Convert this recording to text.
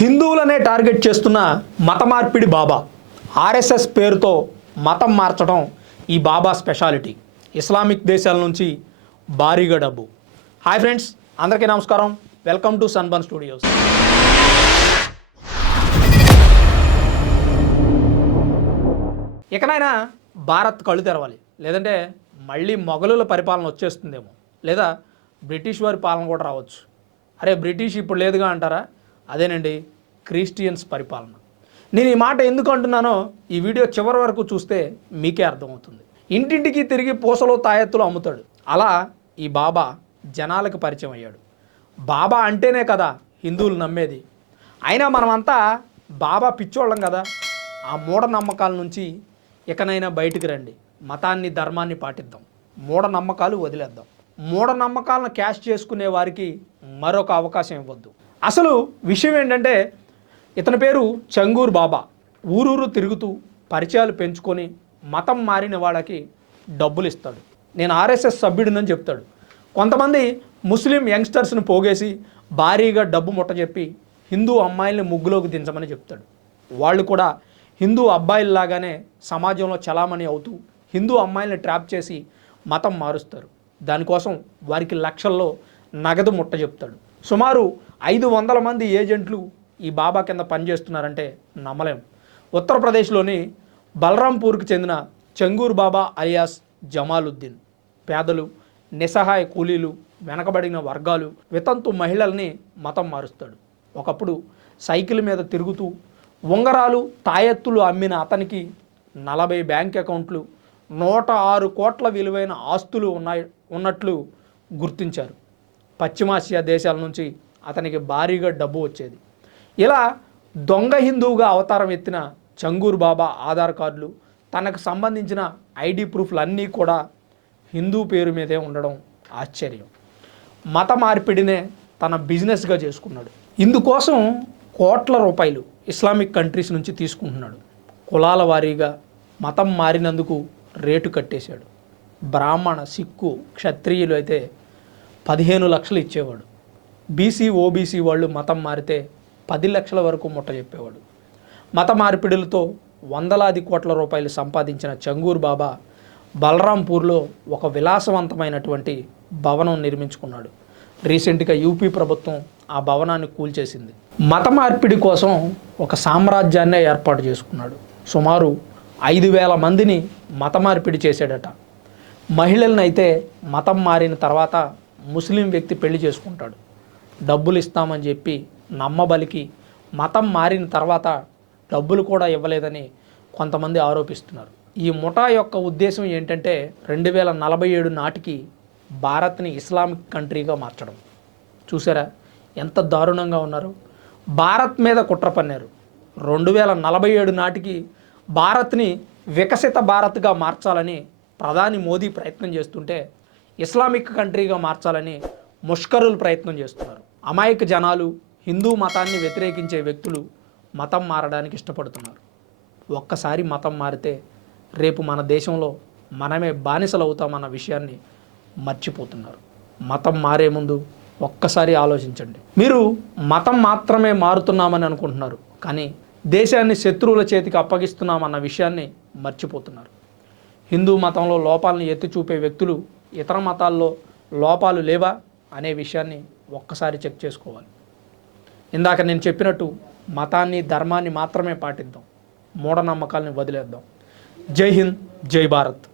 హిందువులనే target చేస్తున్న మత మార్పిడి బాబా. ఆర్ఎస్ఎస్ పేరుతో మతం మార్చడం ఈ బాబా స్పెషాలిటీ. ఇస్లామిక్ దేశాల నుంచి భారీగా డబ్బు. హాయ్ ఫ్రెండ్స్ అందరికీ నమస్కారం. Welcome to Sunbun studios. ఇకనైనా భారత్ కళ్ళు తెరవాలి. లేదంటే మళ్ళీ మొఘలుల పరిపాలన వచ్చేస్తుందేమో. లేదా బ్రిటిష్ వారి పాలన కూడా రావచ్చు. అరే బ్రిటిష్ ఇప్పుడు లేదుగా అంటారా? అదేనండి క్రిస్టియన్స్ పరిపాలన. నేను ఈ మాట ఎందుకు అంటున్నానో ఈ వీడియో చివరి వరకు చూస్తే మీకే అర్థమవుతుంది. ఇంటింటికి తిరిగి పూసలు తాయెత్తులు అమ్ముతాడు. అలా ఈ బాబా జనాలకు పరిచయం అయ్యాడు. బాబా అంటేనే కదా హిందువులు నమ్మేది. అయినా మనమంతా బాబా పిచ్చోళ్ళం కదా. ఆ మూఢనమ్మకాల నుంచి ఇకనైనా బయటికి రండి. మతాన్ని ధర్మాన్ని పాటిద్దాం. మూఢనమ్మకాలు వదిలేద్దాం. మూఢనమ్మకాలను క్యాష్ చేసుకునే వారికి మరొక అవకాశం ఇవ్వద్దు. అసలు విషయం ఏంటంటే ఇతని పేరు చంగూర్ బాబా. ఊరూరు తిరుగుతూ పరిచయాలు పెంచుకొని మతం మారిన వాళ్ళకి డబ్బులు ఇస్తాడు నేను ఆర్ఎస్ఎస్ సభ్యుడినని చెప్తాడు. కొంతమంది ముస్లిం యంగ్స్టర్స్ని పోగేసి భారీగా డబ్బు ముట్టజెప్పి హిందూ అమ్మాయిల్ని ముగ్గులోకి దించమని చెప్తాడు. వాళ్ళు కూడా హిందూ అబ్బాయిల్లాగానే సమాజంలో చలామణి అవుతూ హిందూ అమ్మాయిల్ని ట్రాప్ చేసి మతం మారుస్తారు. దానికోసం వారికి లక్షల్లో నగదు ముట్ట చెప్తాడు. సుమారు ఐదు వందల మంది ఏజెంట్లు ఈ బాబా కింద పనిచేస్తున్నారంటే నమ్మలేం. ఉత్తరప్రదేశ్లోని బలరాంపూర్కి చెందిన చెంగూర్ బాబా అలియాస్ జమాలుద్దీన్. పేదలు నిస్సహాయ కూలీలు వెనకబడిన వర్గాలు వితంతు మహిళల్ని మతం మారుస్తాడు. ఒకప్పుడు సైకిల్ మీద తిరుగుతూ ఉంగరాలు తాయెత్తులు అమ్మిన అతనికి నలభై బ్యాంక్ అకౌంట్లు నూట ఆరు కోట్ల విలువైన ఆస్తులు ఉన్నాయి ఉన్నట్లు గుర్తించారు. పశ్చిమాసియా దేశాల నుంచి అతనికి భారీగా డబ్బు వచ్చేది. ఇలా దొంగ హిందువుగా అవతారం ఎత్తిన చంగూర్ బాబా ఆధార్ కార్డులు తనకు సంబంధించిన ఐడి ప్రూఫ్లు అన్నీ కూడా హిందూ పేరు మీదే ఉండడం ఆశ్చర్యం. మత మార్పిడినే తన బిజినెస్గా చేసుకున్నాడు. ఇందుకోసం కోట్ల రూపాయలు ఇస్లామిక్ కంట్రీస్ నుంచి తీసుకుంటున్నాడు. కులాల వారీగా మతం మారినందుకు రేటు కట్టేశాడు. బ్రాహ్మణ సిక్కు క్షత్రియులు అయితే పదిహేను లక్షలు ఇచ్చేవాడు. బీసీ ఓబీసీ వాళ్ళు మతం మారితే పది లక్షల వరకు ముట్ట చెప్పేవాడు. మత మార్పిడులతో వందలాది కోట్ల రూపాయలు సంపాదించిన చంగూర్ బాబా బలరాంపూర్లో ఒక విలాసవంతమైనటువంటి భవనం నిర్మించుకున్నాడు. రీసెంట్గా యూపీ ప్రభుత్వం ఆ భవనాన్ని కూల్చేసింది. మత మార్పిడి కోసం ఒక సామ్రాజ్యాన్నే ఏర్పాటు చేసుకున్నాడు. సుమారు ఐదు వేల మందిని మత మార్పిడి చేశాడట. మహిళలనైతే మతం మారిన తర్వాత ముస్లిం వ్యక్తి పెళ్ళి చేసుకుంటాడు. డబ్బులు ఇస్తామని చెప్పి నమ్మబలికి మతం మారిన తర్వాత డబ్బులు కూడా ఇవ్వలేదని కొంతమంది ఆరోపిస్తున్నారు. ఈ ముఠా యొక్క ఉద్దేశం ఏంటంటే రెండు వేల నలభై ఏడు నాటికి భారత్ని ఇస్లామిక్ కంట్రీగా మార్చడం. చూసారా ఎంత దారుణంగా ఉన్నారు. భారత్ మీద కుట్ర పన్నారు. రెండు వేల నలభై ఏడు నాటికి భారత్ని వికసిత భారత్గా మార్చాలని ప్రధాని మోదీ ప్రయత్నం చేస్తుంటే ఇస్లామిక్ కంట్రీగా మార్చాలని ముష్కరులు ప్రయత్నం చేస్తున్నారు. అమాయక జనాలు హిందూ మతాన్ని వ్యతిరేకించే వ్యక్తులు మతం మారడానికి ఇష్టపడుతున్నారు. ఒక్కసారి మతం మారితే రేపు మన దేశంలో మనమే బానిసలు అవుతామన్న విషయాన్ని మర్చిపోతున్నారు. మతం మారే ముందు ఒక్కసారి ఆలోచించండి. మీరు మతం మాత్రమే మారుతున్నామని అనుకుంటున్నారు కానీ దేశాన్ని శత్రువుల చేతికి అప్పగిస్తున్నామన్న విషయాన్ని మర్చిపోతున్నారు. హిందూ మతంలో లోపాలను ఎత్తి చూపే వ్యక్తులు ఇతర మతాల్లో లోపాలు లేవా అనే విషయాన్ని ఒక్కసారి చెక్ చేసుకోవాలి. ఇందాక నేను చెప్పినట్టు మతాన్ని ధర్మాన్ని మాత్రమే పాటిద్దాం. మూఢనమ్మకాలని వదిలేద్దాం. జై హింద్ జై భారత్.